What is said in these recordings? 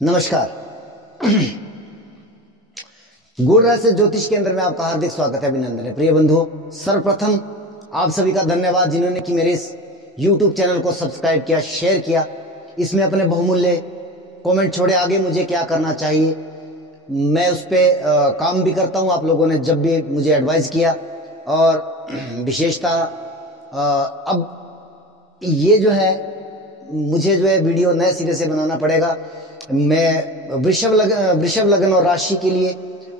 नमस्कार। गुण रहस्य ज्योतिष केंद्र में आपका हार्दिक स्वागत है, अभिनंदन है। प्रिय बंधुओं, सर्वप्रथम आप सभी का धन्यवाद जिन्होंने कि मेरे इस YouTube चैनल को सब्सक्राइब किया, शेयर किया, इसमें अपने बहुमूल्य कमेंट छोड़े। आगे मुझे क्या करना चाहिए मैं उस पर काम भी करता हूं। आप लोगों ने जब भी मुझे एडवाइस किया, और विशेषता अब ये जो है मुझे जो है वीडियो नए सिरे से बनाना पड़ेगा। मैं वृषभ लगन और राशि के लिए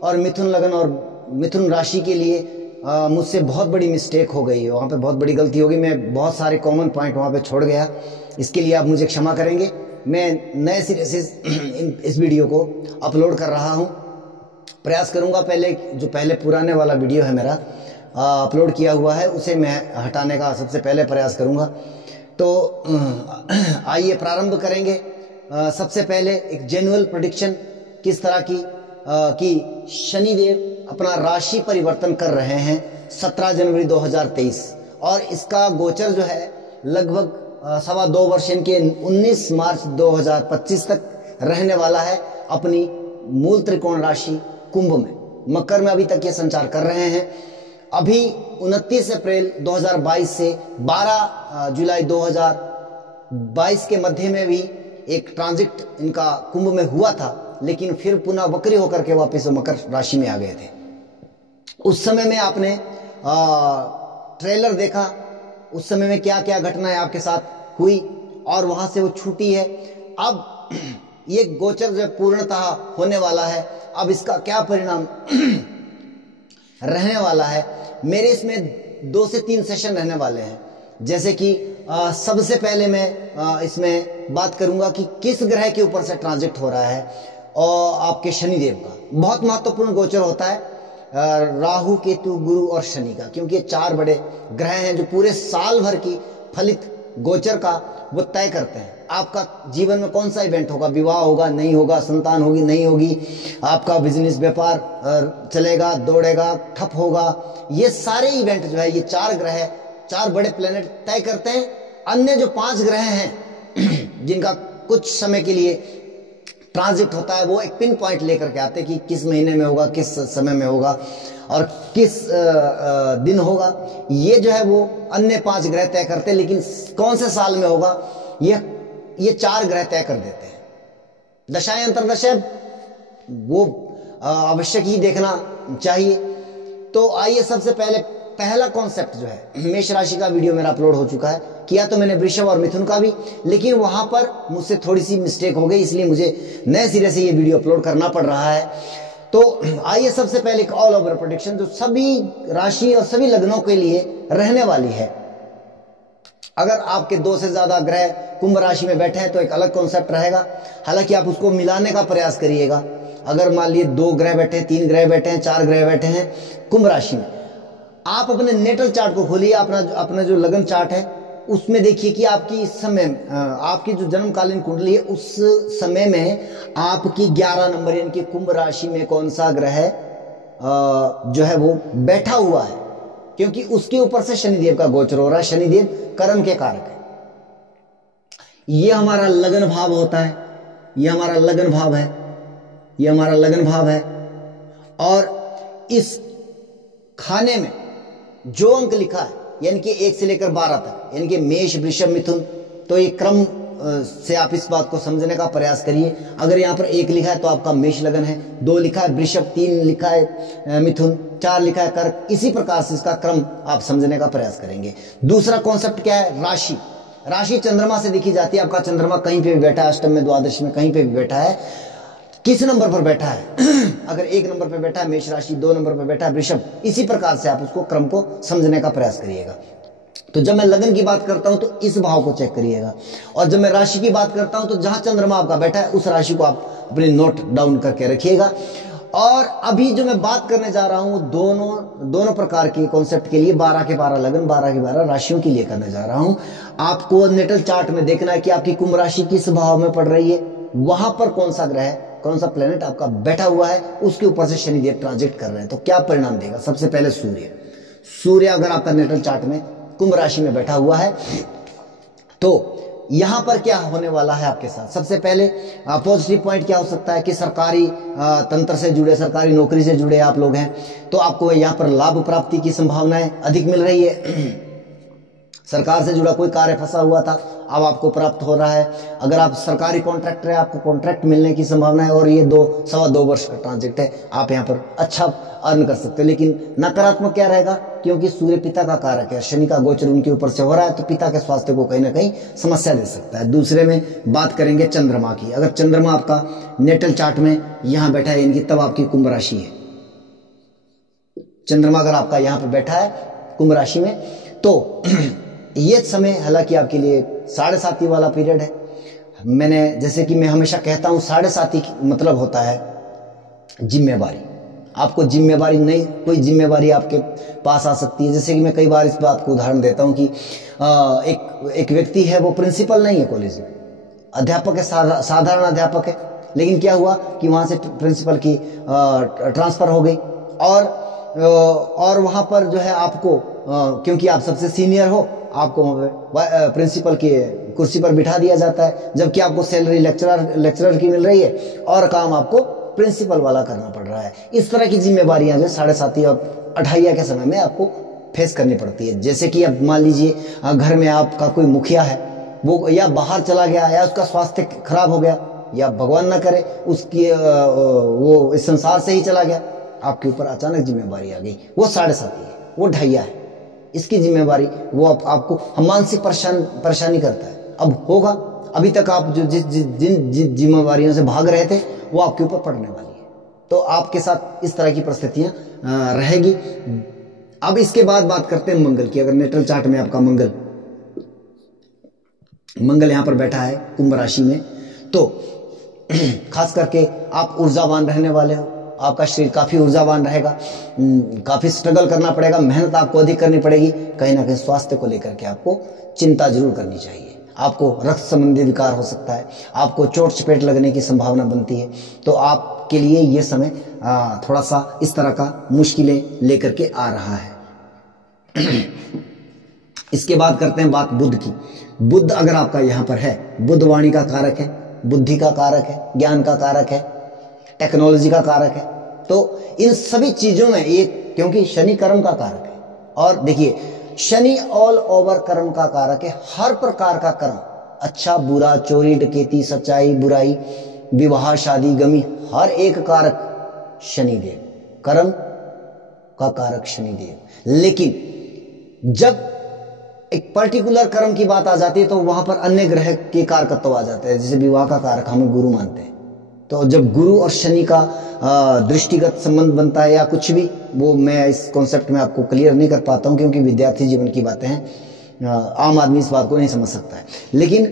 और मिथुन लगन और मिथुन राशि के लिए मुझसे बहुत बड़ी मिस्टेक हो गई है, वहाँ पे बहुत बड़ी गलती हो गई। मैं बहुत सारे कॉमन पॉइंट वहाँ पे छोड़ गया, इसके लिए आप मुझे क्षमा करेंगे। मैं नए सिरे से इस वीडियो को अपलोड कर रहा हूँ, प्रयास करूँगा। पहले पुराने वाला वीडियो है मेरा अपलोड किया हुआ है, उसे मैं हटाने का सबसे पहले प्रयास करूँगा। तो आइए प्रारंभ करेंगे। सबसे पहले एक जेन्युइन प्रेडिक्शन किस तरह की कि शनिदेव अपना राशि परिवर्तन कर रहे हैं 17 जनवरी 2023, और इसका गोचर जो है लगभग 2.25 वर्ष के 19 मार्च 2025 तक रहने वाला है अपनी मूल त्रिकोण राशि कुंभ में। मकर में अभी तक ये संचार कर रहे हैं। अभी 29 अप्रैल 2022 से 12 जुलाई 2022 के मध्य में भी एक ट्रांजिट इनका कुंभ में हुआ था, लेकिन फिर पुनः वक्री होकर के वापस मकर राशि में आ गए थे। उस समय में आपने ट्रेलर देखा, उस समय में क्या क्या घटनाएं आपके साथ हुई और वहां से वो छूटी है। अब ये गोचर जो पूर्णतः होने वाला है, अब इसका क्या परिणाम रहने वाला है। मेरे इसमें 2 से 3 सेशन रहने वाले हैं। जैसे कि सबसे पहले मैं इसमें बात करूंगा कि किस ग्रह के ऊपर से ट्रांजिट हो रहा है, और आपके शनिदेव का बहुत महत्वपूर्ण गोचर होता है, राहु, केतु, गुरु और शनि का, क्योंकि ये 4 बड़े ग्रह हैं जो पूरे साल भर की फलित गोचर का वो तय करते हैं। आपका जीवन में कौन सा इवेंट होगा, विवाह होगा नहीं होगा, संतान होगी नहीं होगी, आपका बिजनेस व्यापार चलेगा दौड़ेगा ठप होगा, ये सारे इवेंट जो है ये 4 ग्रह 4 बड़े प्लेनेट तय करते हैं। अन्य जो 5 ग्रह हैं जिनका कुछ समय के लिए ट्रांजिट होता है, वो एक पिन पॉइंट लेकर के आते हैं कि किस महीने में होगा, किस समय में होगा और किस दिन होगा। ये जो है वो अन्य 5 ग्रह तय करते हैं, लेकिन कौन से साल में होगा ये 4 ग्रह तय कर देते हैं। दशाएं अंतर्दशाएं वो आवश्यक ही देखना चाहिए। तो आइए सबसे पहला कॉन्सेप्ट जो है, मेष राशि का वीडियो मेरा अपलोड हो चुका है, किया तो मैंने वृषभ और मिथुन का भी, लेकिन वहां पर मुझसे थोड़ी सी मिस्टेक हो गई, इसलिए मुझे नए सिरे से ये वीडियो अपलोड करना पड़ रहा है। तो आइए सबसे पहले एक ऑल ओवर प्रेडिक्शन जो सभी राशि और सभी लग्नों के लिए रहने वाली है। अगर आपके 2 से ज्यादा ग्रह कुंभ राशि में बैठे हैं तो एक अलग कॉन्सेप्ट रहेगा, हालांकि आप उसको मिलाने का प्रयास करिएगा। अगर मान लीजिए 2 ग्रह बैठे हैं, 3 ग्रह बैठे हैं, 4 ग्रह बैठे हैं कुंभ राशि में, आप अपने नेटल चार्ट को खोलिए, अपना जो लगन चार्ट है उसमें देखिए कि आपकी इस समय आपकी जो जन्मकालीन कुंडली है उस समय में आपकी 11 नंबर यानी कि कुंभ राशि में कौन सा ग्रह जो है वो बैठा हुआ है, क्योंकि उसके ऊपर से शनिदेव का गोचर हो रहा है। शनिदेव कर्म के कारक है। ये हमारा लगन भाव होता है, ये हमारा लगन भाव है, ये हमारा लगन भाव है। और इस खाने में जो अंक लिखा है यानी कि 1 से लेकर 12 तक, यानी कि मेष, वृषभ, मिथुन, तो ये क्रम से आप इस बात को समझने का प्रयास करिए। अगर यहाँ पर 1 लिखा है तो आपका मेष लगन है, 2 लिखा है वृषभ, 3 लिखा है मिथुन, 4 लिखा है कर्क, इसी प्रकार से इसका क्रम आप समझने का प्रयास करेंगे। दूसरा कॉन्सेप्ट क्या है, राशि। राशि चंद्रमा से देखी जाती है। आपका चंद्रमा कहीं पे भी बैठा है, अष्टम में, द्वादश में, कहीं पे भी बैठा है, किस नंबर पर बैठा है अगर 1 नंबर पर बैठा है मेष राशि, 2 नंबर पर बैठा है वृषभ, इसी प्रकार से आप उसको क्रम को समझने का प्रयास करिएगा। तो जब मैं लगन की बात करता हूं तो इस भाव को चेक करिएगा, और जब मैं राशि की बात करता हूं तो जहां चंद्रमा आपका बैठा है उस राशि को आप अपने नोट डाउन करके रखिएगा। और अभी जो मैं बात करने जा रहा हूं दोनों प्रकार के कॉन्सेप्ट के लिए, 12 के 12 लगन, 12 के 12 राशियों के लिए करने जा रहा हूं। आपको नेटल चार्ट में देखना है कि आपकी कुंभ राशि किस भाव में पड़ रही है, वहां पर कौन सा ग्रह, कौन सा प्लेनेट आपका बैठा हुआ है, उसके ऊपर से शनिदेव ट्रांजिट कर रहे हैं, तो क्या परिणाम देगा। सबसे पहले सूर्य अगर आपका नेटल चार्ट में कुंभ राशि में बैठा हुआ है तो यहां पर क्या होने वाला है आपके साथ, सबसे पहले पॉजिटिव पॉइंट क्या हो सकता है कि सरकारी तंत्र से जुड़े, सरकारी नौकरी से जुड़े आप लोग हैं तो आपको यहां पर लाभ प्राप्ति की संभावनाएं अधिक मिल रही है। सरकार से जुड़ा कोई कार्य फंसा हुआ था, अब आपको प्राप्त हो रहा है। अगर आप सरकारी कॉन्ट्रैक्टर है, आपको कॉन्ट्रैक्ट मिलने की संभावना है, और ये 2 वर्ष का ट्रांजेक्ट है, आप यहाँ पर अच्छा अर्न कर सकते हो। लेकिन नकारात्मक क्या रहेगा, क्योंकि सूर्य पिता का कारक है, शनि का गोचर उनके ऊपर से हो रहा है, तो पिता के स्वास्थ्य को कहीं ना कहीं समस्या दे सकता है। दूसरे में बात करेंगे चंद्रमा की। अगर चंद्रमा आपका नेटल चार्ट में यहाँ बैठा है, इनकी तब आपकी कुंभ राशि है। चंद्रमा अगर आपका यहाँ पर बैठा है कुंभ राशि में, तो ये समय हालांकि आपके लिए 7.5 वाला पीरियड है। मैंने जैसे कि मैं हमेशा कहता हूं 7.5 मतलब होता है जिम्मेवारी। आपको जिम्मेवारी नहीं, कोई जिम्मेवारी आपके पास आ सकती है। जैसे कि मैं कई बार इस बात को उदाहरण देता हूं कि एक व्यक्ति है, वो प्रिंसिपल नहीं है कॉलेज में, अध्यापक है, साधारण अध्यापक है, लेकिन क्या हुआ कि वहां से प्रिंसिपल की ट्रांसफर हो गई, और वहां पर जो है आपको क्योंकि आप सबसे सीनियर हो, आपको प्रिंसिपल की कुर्सी पर बिठा दिया जाता है, जबकि आपको सैलरी लेक्चरर की मिल रही है और काम आपको प्रिंसिपल वाला करना पड़ रहा है। इस तरह की जिम्मेवारियां जो 7.5 और 28 के समय में आपको फेस करनी पड़ती है। जैसे कि अब मान लीजिए घर में आपका कोई मुखिया है, वो या बाहर चला गया, या उसका स्वास्थ्य खराब हो गया, या भगवान ना करे उसकी वो इस संसार से ही चला गया, आपके ऊपर अचानक जिम्मेवारी आ गई, वो 7.5 है, वो 28 है। इसकी जिम्मेवारी वो आपको मानसिक परेशानी करता है। अब होगा, अभी तक आप जो जिन जिम्मेवारियों से भाग रहे थे वो आपके ऊपर पड़ने वाली है, तो आपके साथ इस तरह की परिस्थितियां रहेगी। अब इसके बाद बात करते हैं मंगल की। अगर नेटल चार्ट में आपका मंगल यहां पर बैठा है कुंभ राशि में, तो खास करके आप ऊर्जावान रहने वाले हो, आपका शरीर काफी ऊर्जावान रहेगा, काफी स्ट्रगल करना पड़ेगा, मेहनत आपको अधिक करनी पड़ेगी। कहीं ना कहीं स्वास्थ्य को लेकर के आपको चिंता जरूर करनी चाहिए। आपको रक्त संबंधी विकार हो सकता है, आपको चोट चपेट लगने की संभावना बनती है, तो आपके लिए यह समय थोड़ा सा इस तरह का मुश्किलें लेकर के आ रहा है। इसके बाद करते हैं बात बुध की। बुध अगर आपका यहां पर है, बुध वाणी का कारक है, बुद्धि का कारक है, ज्ञान का कारक है, टेक्नोलॉजी का कारक है। तो इन सभी चीजों में ये, क्योंकि शनि कर्म का कारक है, और देखिए शनि ऑल ओवर कर्म का कारक है। हर प्रकार का कर्म, अच्छा बुरा, चोरी डकैती, सच्चाई बुराई, विवाह शादी गमी, हर एक कारक शनिदेव, कर्म का कारक शनिदेव। लेकिन जब एक पर्टिकुलर कर्म की बात आ जाती है तो वहां पर अन्य ग्रह के कारकत्व आ जाते हैं। जैसे विवाह का कारक हमें गुरु मानते हैं, तो जब गुरु और शनि का दृष्टिगत संबंध बनता है या कुछ भी, वो मैं इस कॉन्सेप्ट में आपको क्लियर नहीं कर पाता हूं, क्योंकि विद्यार्थी जीवन की बातें हैं, आम आदमी इस बात को नहीं समझ सकता है। लेकिन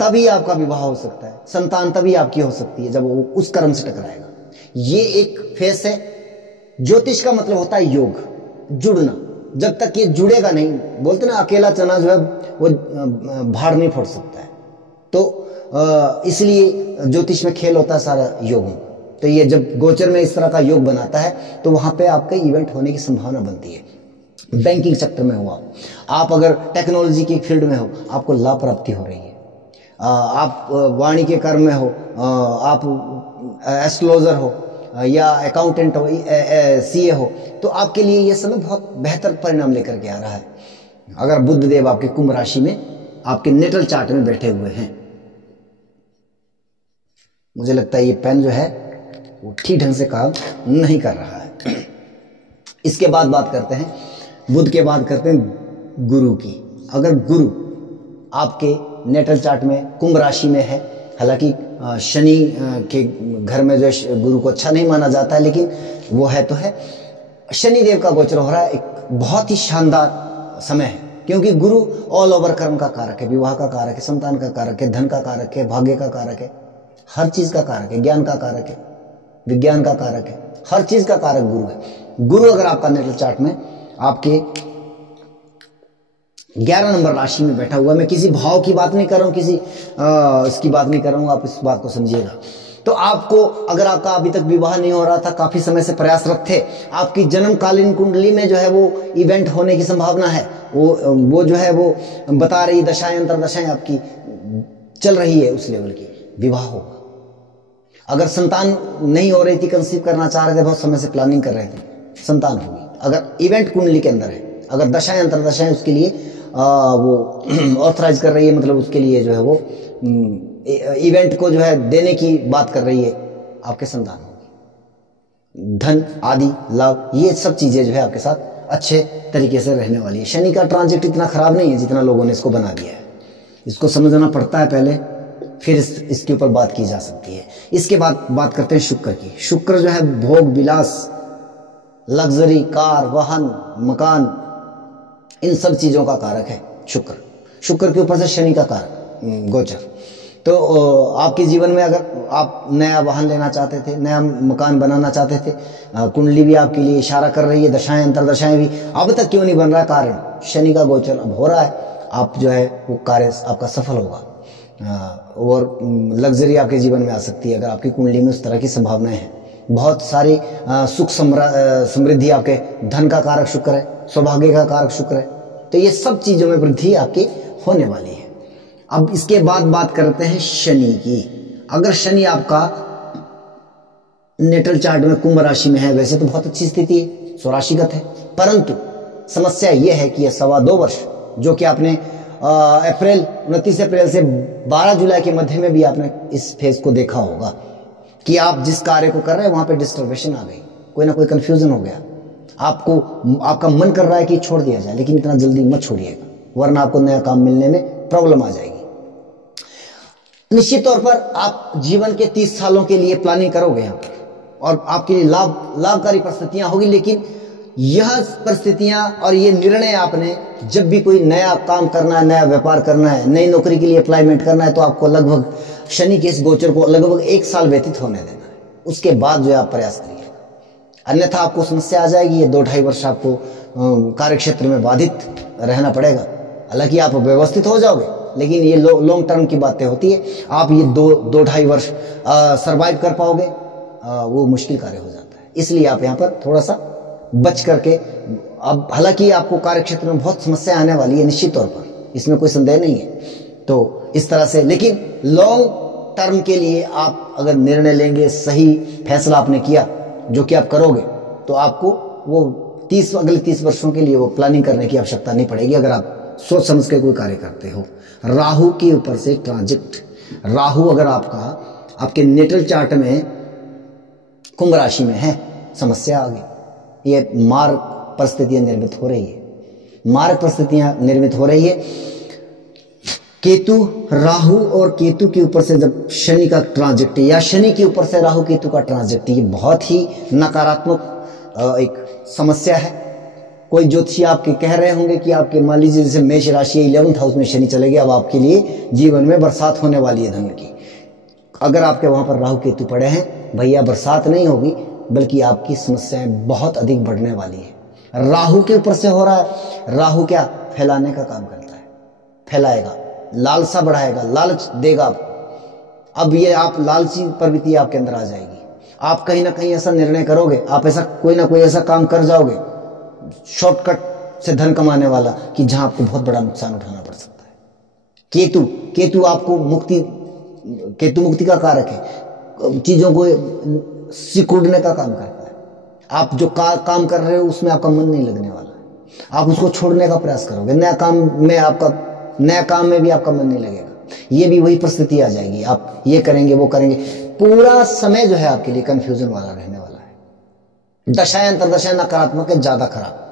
तभी आपका विवाह हो सकता है, संतान तभी आपकी हो सकती है जब वो उस कर्म से टकराएगा। ये एक फेस है। ज्योतिष का मतलब होता है योग, जुड़ना। जब तक ये जुड़ेगा नहीं, बोलते ना अकेला चना जो है वो भाड़ नहीं फोड़ सकता है, तो इसलिए ज्योतिष में खेल होता है सारा योगों। तो ये जब गोचर में इस तरह का योग बनाता है तो वहां पे आपके इवेंट होने की संभावना बनती है। बैंकिंग सेक्टर में हो आप अगर टेक्नोलॉजी की फील्ड में हो, आपको लाभ प्राप्ति हो रही है। आप वाणी के कर्म में हो, आप एस्ट्रोलॉजर हो या अकाउंटेंट हो, सीए हो, तो आपके लिए यह समय बहुत बेहतर परिणाम लेकर के आ रहा है। अगर बुध देव आपके कुंभ राशि में आपके नेटल चार्ट में बैठे हुए हैं। मुझे लगता है ये पेन जो है वो ठीक ढंग से काम नहीं कर रहा है। इसके बाद बात करते हैं, बुध के बाद करते हैं गुरु की। अगर गुरु आपके नेटल चार्ट में कुंभ राशि में है, हालांकि शनि के घर में जो गुरु को अच्छा नहीं माना जाता है, लेकिन वो है तो है। शनि देव का गोचर हो रहा है, एक बहुत ही शानदार समय है, क्योंकि गुरु ऑल ओवर कर्म का कारक है, विवाह का कारक है, संतान का कारक है, धन का कारक है, भाग्य का कारक है, हर चीज का कारक है, ज्ञान का कारक है, विज्ञान का कारक है, हर चीज का कारक गुरु है। गुरु अगर आपका नेटल चार्ट में आपके 11 नंबर राशि में बैठा हुआ। मैं किसी भाव की बात नहीं कर रहा हूँ, किसी इसकी बात नहीं कर रहा हूँ, आप इस बात को समझिएगा। तो आपको, अगर आपका अभी तक विवाह नहीं हो रहा था, काफी समय से प्रयासरत थे, आपकी जन्मकालीन कुंडली में जो है वो इवेंट होने की संभावना है, वो जो है वो बता रही, दशाएं अंतरदशाएं आपकी चल रही है उस लेवल की, विवाह होगा। अगर संतान नहीं हो रही थी, कंसीव करना चाह रहे थे, बहुत समय से प्लानिंग कर रहे थे, संतान होगी। अगर इवेंट कुंडली के अंदर है, अगर दशाएं अंतरदशाएं उसके लिए वो ऑथराइज कर रही है, मतलब उसके लिए जो है वो इवेंट को जो है देने की बात कर रही है, आपके संतान होगी। धन आदि लाभ, ये सब चीजें जो है आपके साथ अच्छे तरीके से रहने वाली है। शनि का ट्रांजिट इतना खराब नहीं है जितना लोगों ने इसको बना दिया है। इसको समझना पड़ता है पहले, फिर इसके ऊपर बात की जा सकती है। इसके बाद बात करते हैं शुक्र की। शुक्र जो है भोग विलास, लग्जरी, कार, वाहन, मकान, इन सब चीजों का कारक है शुक्र। शुक्र के ऊपर से शनि का कारक गोचर। तो आपके जीवन में अगर आप नया वाहन लेना चाहते थे, नया मकान बनाना चाहते थे, कुंडली भी आपके लिए इशारा कर रही है, दशाएं अंतरदशाएं भी, अब तक क्यों नहीं बन रहा, कारण शनि का गोचर अब हो रहा है, आप जो है वो कार्य आपका सफल होगा। और लग्जरी आपके जीवन में आ सकती है अगर आपकी कुंडली में उस तरह की संभावनाएं हैं। बहुत सारी सुख समृद्धि, आपके धन का कारक शुक्र है, सौभाग्य का कारक शुक्र है, तो ये सब चीजों में वृद्धि आपकी होने वाली है। अब इसके बाद बात करते हैं शनि की। अगर शनि आपका नेटल चार्ट में कुंभ राशि में है, वैसे तो बहुत अच्छी स्थिति है, स्वराशिगत है, परंतु समस्या यह है कि यह 2.25 वर्ष, जो कि आपने 29 अप्रैल से 12 जुलाई के मध्य में भी आपने इस फेज को देखा होगा कि आप जिस कार्य को कर रहे हैं वहां पे डिस्टर्बेशन आ गई, कोई ना कोई कंफ्यूजन हो गया, आपको आपका मन कर रहा है कि छोड़ दिया जाए, लेकिन इतना जल्दी मत छोड़िएगा, वरना आपको नया काम मिलने में प्रॉब्लम आ जाएगी। निश्चित तौर पर आप जीवन के 30 सालों के लिए प्लानिंग करोगे यहाँ पर, और आपके लिए लाभकारी परिस्थितियां होगी, लेकिन यह परिस्थितियां और ये निर्णय आपने जब भी कोई नया काम करना है, नया व्यापार करना है, नई नौकरी के लिए अप्लाइमेंट करना है, तो आपको लगभग शनि के इस गोचर को लगभग 1 साल व्यतीत होने देना है, उसके बाद जो है आप प्रयास करिएगा, अन्यथा आपको समस्या आ जाएगी। ये 2-2.5 वर्ष आपको कार्य क्षेत्र में बाधित रहना पड़ेगा। हालांकि आप व्यवस्थित हो जाओगे, लेकिन ये लॉन्ग टर्म की बातें होती है, आप ये 2-2.5 वर्ष सरवाइव कर पाओगे, वो मुश्किल कार्य हो जाता है। इसलिए आप यहाँ पर थोड़ा सा बच करके, अब हालांकि आपको कार्य क्षेत्र में बहुत समस्या आने वाली है निश्चित तौर पर, इसमें कोई संदेह नहीं है, तो इस तरह से, लेकिन लॉन्ग टर्म के लिए आप अगर निर्णय लेंगे, सही फैसला आपने किया जो कि आप करोगे, तो आपको वो अगले 30 वर्षों के लिए वो प्लानिंग करने की आवश्यकता नहीं पड़ेगी, अगर आप सोच समझ के कोई कार्य करते हो। राहु के ऊपर से ट्रांजिट, राहु अगर आपके नेटल चार्ट में कुंभ राशि में है, समस्या आ गई, ये मार्ग परिस्थितियां निर्मित हो रही है, मार्ग परिस्थितियां निर्मित हो रही है। केतु, राहु और केतु के ऊपर से जब शनि का ट्रांजिट, या शनि के ऊपर से राहु केतु का ट्रांजिट, ये बहुत ही नकारात्मक एक समस्या है। कोई ज्योतिषी आपके कह रहे होंगे कि आपके, मान लीजिए जैसे मेष राशि 11th हाउस में शनि चले गए, अब आपके लिए जीवन में बरसात होने वाली है धन की। अगर आपके वहां पर राहु केतु पड़े हैं, भैया बरसात नहीं होगी, बल्कि आपकी समस्याएं बहुत अधिक बढ़ने वाली है। राहु के ऊपर से हो रहा है, राहु क्या फैलाने का काम करता है, फैलाएगा, लालसा बढ़ाएगा, लालच देगा आपको। अब ये आप लालची प्रवृत्ति आपके अंदर आ जाएगी, आप कहीं ना कहीं ऐसा निर्णय करोगे, आप ऐसा कोई ना कोई ऐसा काम कर जाओगे शॉर्टकट से धन कमाने वाला, कि जहां आपको बहुत बड़ा नुकसान उठाना पड़ सकता है। केतु आपको मुक्ति का कारक है, चीजों को सिकुड़ने का काम करता है। आप जो काम कर रहे हो उसमें आपका मन नहीं लगने वाला है, आप उसको छोड़ने का प्रयास करोगे, नया काम में भी आपका मन नहीं लगेगा, ये भी वही परिस्थिति आ जाएगी, आप ये करेंगे वो करेंगे, पूरा समय जो है आपके लिए कंफ्यूजन वाला रहने वाला है। दशाएं अंतरदशाएं नकारात्मक है, ज्यादा खराब,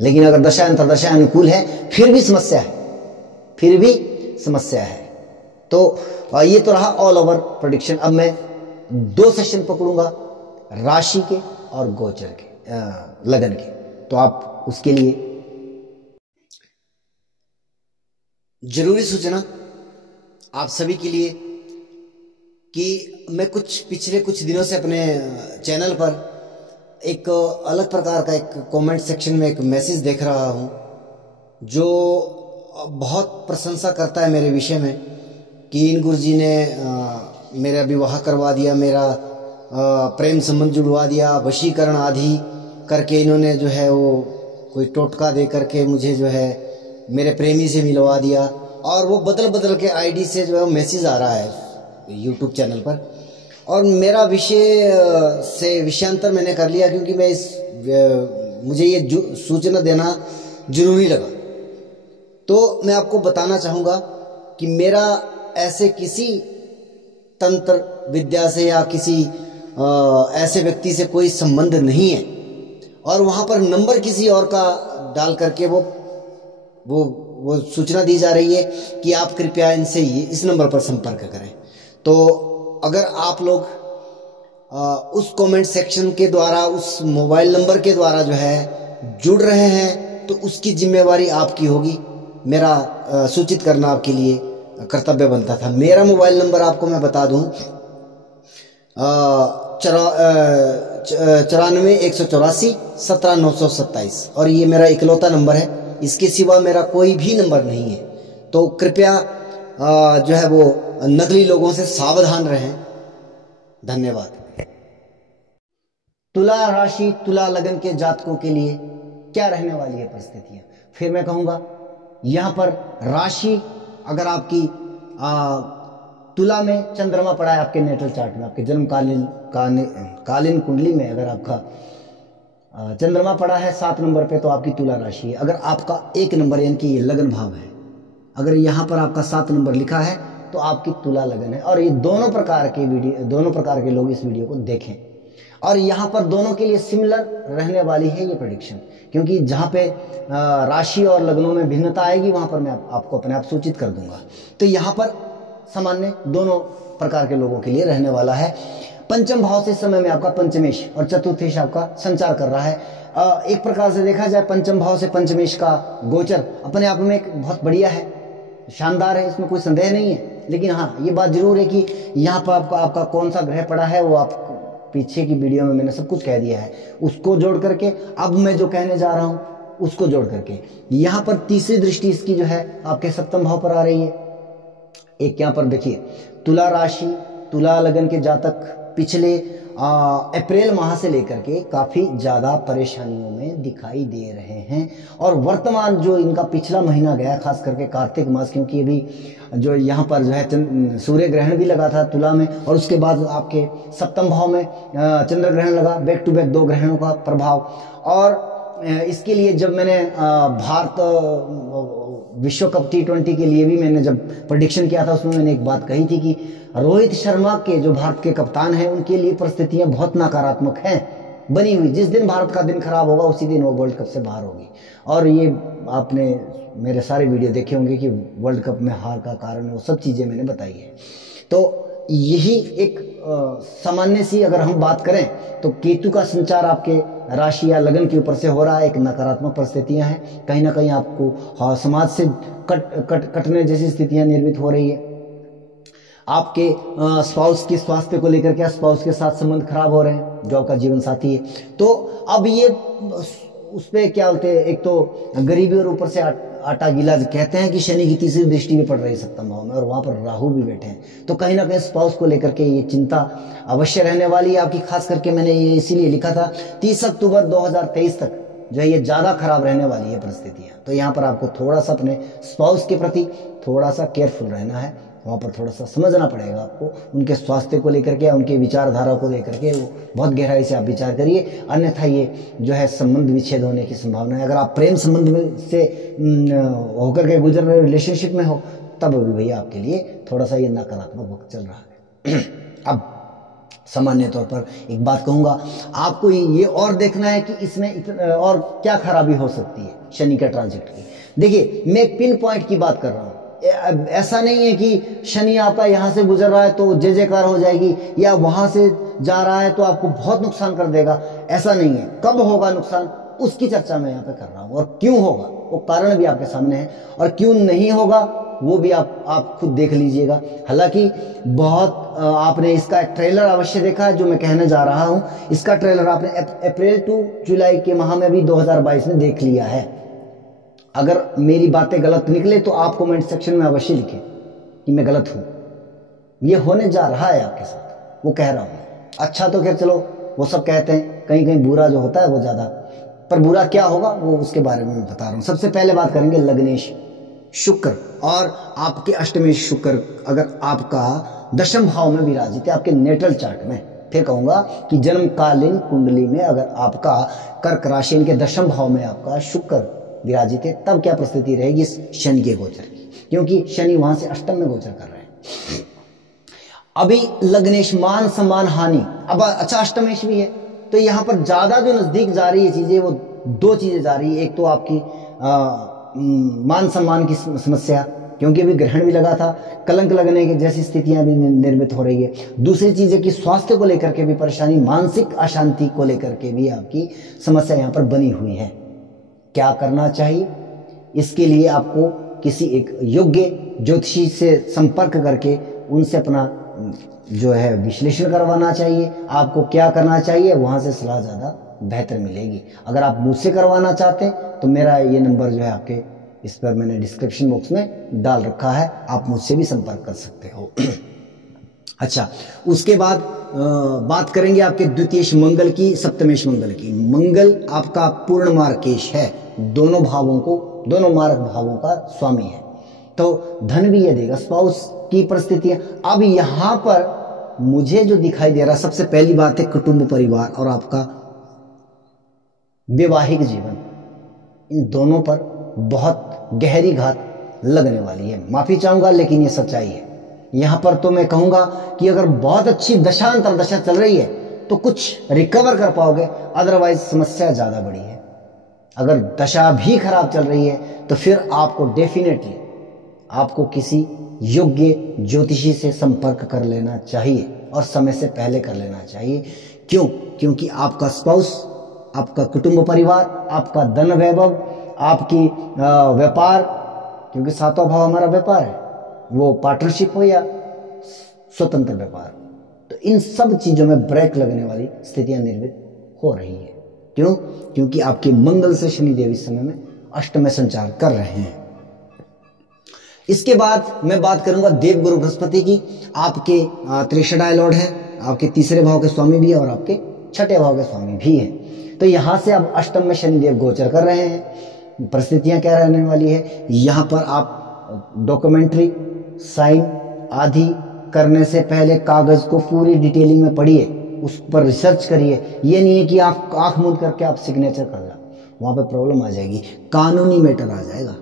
लेकिन अगर दशा अंतरदशा अनुकूल है, फिर भी समस्या है, तो ये तो रहा ऑल ओवर प्रेडिक्शन। अब मैं 2 सेशन पकड़ूंगा, राशि के और गोचर के, लगन के, तो आप उसके लिए जरूरी सूचना आप सभी के लिए कि मैं पिछले कुछ दिनों से अपने चैनल पर एक अलग प्रकार का एक कमेंट सेक्शन में एक मैसेज देख रहा हूं, जो बहुत प्रशंसा करता है मेरे विषय में कि इन गुरुजी ने मेरा विवाह करवा दिया, मेरा प्रेम संबंध जुड़वा दिया, वशीकरण आदि करके इन्होंने जो है वो कोई टोटका दे करके मुझे जो है मेरे प्रेमी से मिलवा दिया। और वो बदल बदल के आईडी से जो है मैसेज आ रहा है यूट्यूब चैनल पर, और मेरा विषय से विषयांतर मैंने कर लिया क्योंकि मैं मुझे ये सूचना देना जरूरी लगा। तो मैं आपको बताना चाहूँगा कि मेरा ऐसे किसी तंत्र विद्या से या किसी ऐसे व्यक्ति से कोई संबंध नहीं है, और वहाँ पर नंबर किसी और का डाल करके वो सूचना दी जा रही है कि आप कृपया इनसे इस नंबर पर संपर्क करें। तो अगर आप लोग उस कमेंट सेक्शन के द्वारा, उस मोबाइल नंबर के द्वारा जो है जुड़ रहे हैं, तो उसकी जिम्मेवारी आपकी होगी। मेरा सूचित करना आपके लिए कर्तव्य बनता था। मेरा मोबाइल नंबर आपको मैं बता दूं, 94-184-17-927, और ये मेरा इकलौता नंबर है। इसके सिवा मेरा कोई भी नंबर नहीं है। तो कृपया जो है वो नकली लोगों से सावधान रहें। धन्यवाद। तुला राशि, तुला लगन के जातकों के लिए क्या रहने वाली है परिस्थितियां? फिर मैं कहूंगा, यहां पर राशि अगर आपकी तुला में चंद्रमा पड़ा है आपके नेटल चार्ट में, आपके जन्म कालीन कुंडली में अगर आपका चंद्रमा पड़ा है 7 नंबर पे, तो आपकी तुला राशि है। अगर आपका 1 नंबर यानी कि ये लगन भाव है, अगर यहाँ पर आपका 7 नंबर लिखा है तो आपकी तुला लगन है। और ये दोनों प्रकार के लोग इस वीडियो को देखें। और यहाँ पर दोनों के लिए सिमिलर रहने वाली है ये प्रेडिक्शन, क्योंकि जहाँ पे राशि और लग्नों में भिन्नता आएगी वहाँ पर मैं आपको अपने आप सूचित कर दूंगा। तो यहाँ पर सामान्य दोनों प्रकार के लोगों के लिए रहने वाला है। पंचम भाव से इस समय में आपका पंचमेश और चतुर्थेश आपका संचार कर रहा है। एक प्रकार से देखा जाए पंचम भाव से पंचमेश का गोचर अपने आप में एक बहुत बढ़िया है, शानदार है, इसमें कोई संदेह नहीं है। लेकिन हाँ, ये बात जरूर है कि यहाँ पर आपका कौन सा ग्रह पड़ा है वो आप पीछे की वीडियो में मैंने सब कुछ कह दिया है। उसको जोड़ करके अब मैं जो कहने जा रहा हूँ उसको जोड़ करके यहाँ पर तीसरी दृष्टि इसकी जो है आपके सप्तम भाव पर आ रही है। एक यहाँ पर देखिए, तुला राशि, तुला लगन के जातक पिछले अप्रैल माह से लेकर के काफी ज्यादा परेशानियों में दिखाई दे रहे हैं। और वर्तमान जो इनका पिछला महीना गया, खास करके कार्तिक मास, क्योंकि अभी जो यहाँ पर जो है सूर्य ग्रहण भी लगा था तुला में, और उसके बाद आपके सप्तम भाव में चंद्र ग्रहण लगा, बैक टू बैक 2 ग्रहणों का प्रभाव। और इसके लिए जब मैंने भारत विश्व कप T20 के लिए भी मैंने जब प्रेडिक्शन किया था, उसमें मैंने एक बात कही थी कि रोहित शर्मा के जो भारत के कप्तान हैं उनके लिए परिस्थितियां बहुत नकारात्मक हैं बनी हुई। जिस दिन भारत का दिन खराब होगा उसी दिन वो वर्ल्ड कप से बाहर होगी। और ये आपने मेरे सारे वीडियो देखे होंगे कि वर्ल्ड कप में हार का कारण वो सब चीजें मैंने बताई है। तो यही एक सामान्य सी अगर हम बात करें तो केतु का संचार आपके राशि या लगन के ऊपर से हो रहा है। एक नकारात्मक परिस्थितियां हैं, कहीं ना कहीं आपको समाज से कटने जैसी स्थितियां निर्मित हो रही है। आपके स्पाउस के स्वास्थ्य को लेकर के, स्पाउस के साथ संबंध खराब हो रहे हैं जो आपका जीवन साथी है। तो अब ये उस पर क्या बोलते हैं, एक तो गरीबी और ऊपर से आटा गीला कहते हैं कि शनि की तीसरी दृष्टि भी पड़ रही है सप्तम भाव में, और वहां पर राहु भी बैठे हैं। तो कहीं ना कहीं स्पाउस को लेकर के ये चिंता अवश्य रहने वाली है आपकी। खास करके मैंने ये इसीलिए लिखा था 30 अक्टूबर 2023 तक जो है ये ज्यादा खराब रहने वाली है परिस्थितियां। तो यहाँ पर आपको थोड़ा सा अपने स्पाउस के प्रति थोड़ा सा केयरफुल रहना है, वहाँ पर थोड़ा सा समझना पड़ेगा आपको, उनके स्वास्थ्य को लेकर के, उनके विचारधारा को लेकर के वो बहुत गहराई से आप विचार करिए। अन्यथा ये जो है संबंध विच्छेद होने की संभावना है। अगर आप प्रेम संबंध में से होकर के गुजर रहे रिलेशनशिप में हो तब भी भैया आपके लिए थोड़ा सा ये नकारात्मक वक्त चल रहा है। अब सामान्य तौर पर एक बात कहूंगा, आपको ये और देखना है कि इसमें और क्या खराबी हो सकती है शनि का ट्रांजिट की। देखिए, मैं एक पिन पॉइंट की बात कर रहा हूँ। ऐसा नहीं है कि शनि आपका यहाँ से गुजर रहा है तो जय जयकार हो जाएगी, या वहां से जा रहा है तो आपको बहुत नुकसान कर देगा, ऐसा नहीं है। कब होगा नुकसान उसकी चर्चा मैं यहाँ पे कर रहा हूँ, और क्यों होगा वो कारण भी आपके सामने है, और क्यों नहीं होगा वो भी आप खुद देख लीजिएगा। हालांकि बहुत आपने इसका ट्रेलर अवश्य देखा है जो मैं कहने जा रहा हूँ। इसका ट्रेलर आपने अप्रैल टू जुलाई के माह में भी 2022 में देख लिया है। अगर मेरी बातें गलत निकले तो आप कमेंट सेक्शन में अवश्य लिखें कि मैं गलत हूं। ये होने जा रहा है आपके साथ, वो कह रहा हूं। अच्छा तो खैर चलो, वो सब कहते हैं, कहीं कहीं बुरा जो होता है वो ज्यादा, पर बुरा क्या होगा वो उसके बारे में मैं बता रहा हूं। सबसे पहले बात करेंगे लग्नेश शुक्र और आपके अष्टमेश शुक्र अगर आपका दशम भाव में विराजित है आपके नेटल चार्ट में। फिर कहूंगा कि जन्मकालीन कुंडली में अगर आपका कर्क राशि के दशम भाव में आपका शुक्र विराजित है, तब क्या परिस्थिति रहेगी इस शनि के गोचर की, क्योंकि शनि वहां से अष्टम में गोचर कर रहे हैं। अभी लग्नेश मान सम्मान हानि, अब अच्छा अष्टमेश भी है, तो यहां पर ज्यादा जो नजदीक जा रही है चीजें वो दो चीजें जा रही है। एक तो आपकी मान सम्मान की समस्या, क्योंकि अभी ग्रहण भी लगा था, कलंक लगने की जैसी स्थितियां भी निर्मित हो रही है। दूसरी चीज है कि स्वास्थ्य को लेकर के भी परेशानी, मानसिक अशांति को लेकर के भी आपकी समस्या यहां पर बनी हुई है। क्या करना चाहिए इसके लिए आपको किसी एक योग्य ज्योतिषी से संपर्क करके उनसे अपना जो है विश्लेषण करवाना चाहिए। आपको क्या करना चाहिए वहां से सलाह ज्यादा बेहतर मिलेगी। अगर आप मुझसे करवाना चाहते हैं तो मेरा ये नंबर जो है आपके इस पर मैंने डिस्क्रिप्शन बॉक्स में डाल रखा है, आप मुझसे भी संपर्क कर सकते हो। अच्छा, उसके बाद बात करेंगे आपके द्वितीयेश मंगल की, सप्तमेश मंगल की। मंगल आपका पूर्ण मार्केश है, दोनों भावों को, दोनों मार्ग भावों का स्वामी है, तो धन भी ये देगा। स्पाउस की परिस्थितियां, अब यहां पर मुझे जो दिखाई दे रहा, सबसे पहली बात है कुटुंब परिवार और आपका वैवाहिक जीवन, इन दोनों पर बहुत गहरी घात लगने वाली है। माफी चाहूंगा लेकिन ये सच्चाई है। यहां पर तो मैं कहूंगा कि अगर बहुत अच्छी दशा अंतरदशा चल रही है तो कुछ रिकवर कर पाओगे, अदरवाइज समस्या ज्यादा बड़ी है। अगर दशा भी खराब चल रही है तो फिर आपको डेफिनेटली आपको किसी योग्य ज्योतिषी से संपर्क कर लेना चाहिए और समय से पहले कर लेना चाहिए। क्यों? क्योंकि आपका स्पाउस, आपका कुटुंब परिवार, आपका धन वैभव, आपकी व्यापार, क्योंकि सातवां भाव हमारा व्यापार है, वो पार्टनरशिप हो या स्वतंत्र व्यापार, तो इन सब चीजों में ब्रेक लगने वाली स्थितियां निर्मित हो रही है। क्यों? क्योंकि आपके मंगल से शनिदेव इस समय में अष्टम में संचार कर रहे हैं। इसके बाद मैं बात करूंगा देवगुरु बृहस्पति की। आपके त्रिशडाय लॉर्ड है, आपके तीसरे भाव के स्वामी भी है और आपके छठे भाव के स्वामी भी है। तो यहां से अब अष्टम में शनिदेव गोचर कर रहे हैं। परिस्थितियां क्या रहने वाली है, यहां पर आप डॉक्यूमेंट्री साइन आदि करने से पहले कागज को पूरी डिटेलिंग में पढ़िए, उस पर रिसर्च करिए। ये नहीं है कि आप आंख मूंद करके आप सिग्नेचर कर लो, वहां पे प्रॉब्लम आ जाएगी, कानूनी मैटर आ जाएगा,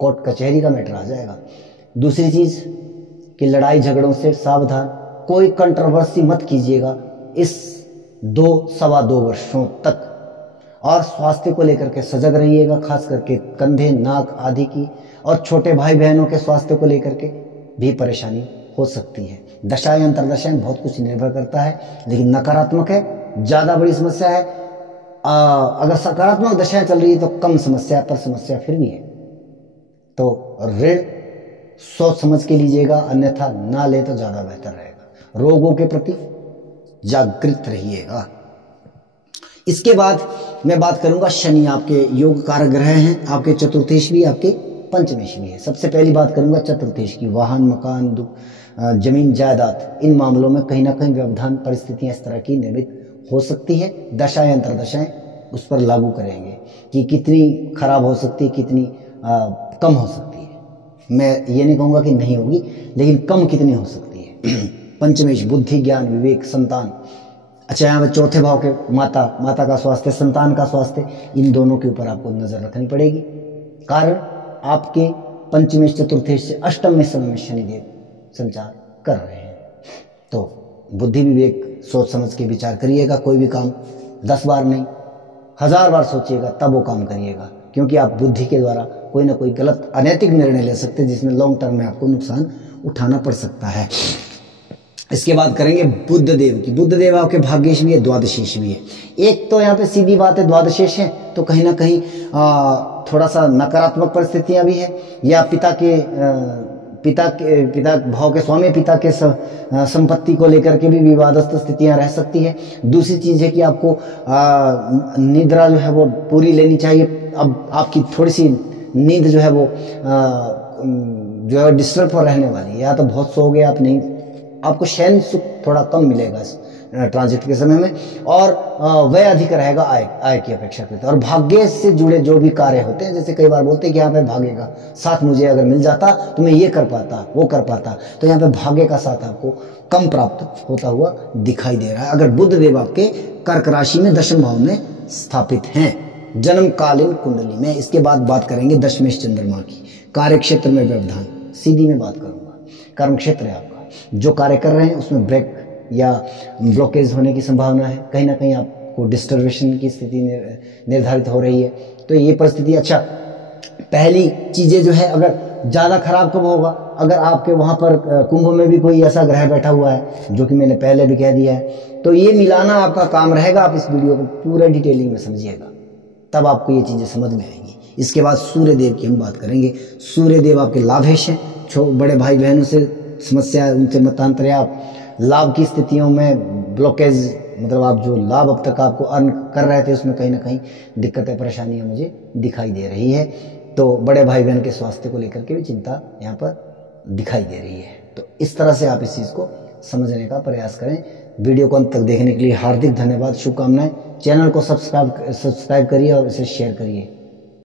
कोर्ट कचहरी का मैटर आ जाएगा। दूसरी चीज कि लड़ाई झगड़ों से सावधान, कोई कंट्रोवर्सी मत कीजिएगा इस 2-2.25 वर्षों तक। और स्वास्थ्य को लेकर के सजग रहिएगा, खास करके कंधे, नाक आदि की, और छोटे भाई बहनों के स्वास्थ्य को लेकर के भी परेशानी हो सकती है। दशाएं अंतरदशाएं बहुत कुछ निर्भर करता है, लेकिन नकारात्मक है, ज्यादा बड़ी समस्या है। अगर सकारात्मक दशाएं चल रही है तो कम समस्या, पर समस्या फिर भी है। तो ऋण सोच समझ के लीजिएगा, अन्यथा ना ले तो ज्यादा बेहतर रहेगा। रोगों के प्रति जागृत रहिएगा। इसके बाद मैं बात करूंगा शनि आपके योग कारक ग्रह हैं, आपके चतुर्थेश भी, आपके पंचमेश भी है। सबसे पहली बात करूंगा चतुर्थेश की। वाहन, मकान, जमीन जायदाद, इन मामलों में कहीं ना कहीं व्यवधान परिस्थितियां इस तरह की निर्मित हो सकती है। दशाएं अंतरदशाएं उस पर लागू करेंगे कि कितनी खराब हो सकती है, कितनी कम हो सकती है। मैं ये नहीं कहूंगा कि नहीं होगी, लेकिन कम कितनी हो सकती है। पंचमेश बुद्धि, ज्ञान, विवेक, संतान। अच्छा, यहाँ पे चौथे भाव के माता का स्वास्थ्य, संतान का स्वास्थ्य, इन दोनों के ऊपर आपको नजर रखनी पड़ेगी। कारण आपके पंचमेश चतुर्थेश से अष्टम में समय में शनिदेव संचार कर रहे हैं। तो बुद्धि विवेक सोच समझ के विचार करिएगा। कोई भी काम 10 बार नहीं 1000 बार सोचिएगा, तब वो काम करिएगा, क्योंकि आप बुद्धि के द्वारा कोई ना कोई गलत अनैतिक निर्णय ले सकते हैं, जिसमें लॉन्ग टर्म में आपको नुकसान उठाना पड़ सकता है। इसके बाद करेंगे बुध देव की। बुध देव आपके भाग्येश भी है, द्वादशेश भी है। एक तो यहाँ पे सीधी बात है, द्वादशेश है तो कहीं ना कहीं थोड़ा सा नकारात्मक परिस्थितियां भी है, या पिता भाव के स्वामी पिता के संपत्ति को लेकर के भी विवादस्थ स्थितियां रह सकती है। दूसरी चीज है कि आपको निद्रा जो है वो पूरी लेनी चाहिए। अब आपकी थोड़ी सी नींद जो है वो जो है डिस्टर्ब पर रहने वाली है, या तो बहुत सो गए आप, नहीं, आपको शयन सुख थोड़ा कम मिलेगा इस ट्रांजिट के समय में, और व्यय अधिक रहेगा आय की अपेक्षा करते हैं। और भाग्य से जुड़े जो भी कार्य होते हैं, जैसे कई बार बोलते हैं कि यहाँ पे भाग्य का साथ मुझे अगर मिल जाता तो मैं ये कर पाता, वो कर पाता, तो यहाँ पे भाग्य का साथ आपको कम प्राप्त होता हुआ दिखाई दे रहा है अगर बुध देव आपके कर्क राशि में दशम भाव में स्थापित हैं जन्मकालीन कुंडली में। इसके बाद बात करेंगे दशमेश चंद्रमा की। कार्य क्षेत्र में व्यवधान सीधी में बात करूंगा। कर्म क्षेत्र है आपका, जो कार्य कर रहे हैं उसमें ब्रेक या ब्लॉकेज होने की संभावना है, कहीं ना कहीं आपको डिस्टर्बेशन की स्थिति निर्धारित हो रही है। तो ये परिस्थिति, अच्छा पहली चीजें जो है, अगर ज्यादा खराब कब होगा, अगर आपके वहां पर कुंभ में भी कोई ऐसा ग्रह बैठा हुआ है, जो कि मैंने पहले भी कह दिया है, तो ये मिलाना आपका काम रहेगा। आप इस वीडियो को पूरा डिटेलिंग में समझिएगा, तब आपको ये चीजें समझ में आएंगी। इसके बाद सूर्य देव की हम बात करेंगे। सूर्य देव आपके लाभेश हैं, बड़े भाई बहनों से समस्या, उनसे मतांतर, आप लाभ की स्थितियों में ब्लॉकेज, मतलब आप जो लाभ अब तक आपको अर्न कर रहे थे उसमें कहीं ना कहीं दिक्कतें परेशानियां मुझे दिखाई दे रही है। तो बड़े भाई बहन के स्वास्थ्य को लेकर के भी चिंता यहाँ पर दिखाई दे रही है। तो इस तरह से आप इस चीज़ को समझने का प्रयास करें। वीडियो को अंत तक देखने के लिए हार्दिक धन्यवाद, शुभकामनाएं। चैनल को सब्सक्राइब करिए और इसे शेयर करिए।